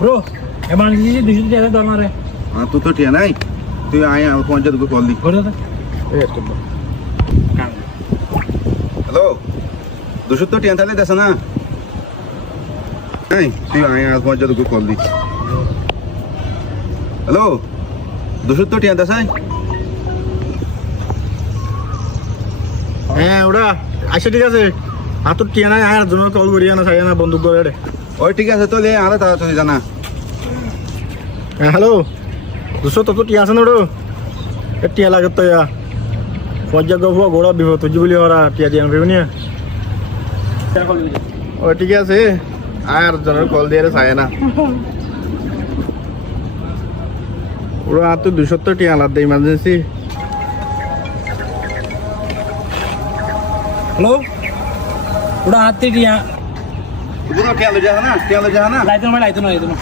bro emergency 200 টাকা দাও না রে হ্যাঁ তুই তো ঠিক নাই তুই আয় 50 টাকা কল দি করে দে হ্যালো 200 তো টিয়া তাহলে দেছ না এই তুই আয় 50 টাকা কল দি হ্যালো 200 তো টিয়া দেছ হ্যাঁ ওরা আচ্ছা ঠিক আছে আর তোর টিয়া নাই আর জন্য কল করিয়া না চাই না বন্দুক ধরে রে ওই ঠিক আছে তো লে আরে তাড়াতাড়ি জানা হ্যাঁ হ্যালো দুশো তো টিয়া আছে না ওটা টিয়া লাগে তো ইয়া পর্যায় গপ গোড়া বিপদ তুই বলি ওরা টিয়া দিয়ে আনবে নিয়ে ও ঠিক আছে আর জনের কল দিয়ে চাই না ওরা আর তো 200 টিয়া আলাদা ইমার্জেন্সি হ্যালো ওটা হাতে দিয়া তুই তো টিয়া লই যা না টিয়া লই যা না লাইতো না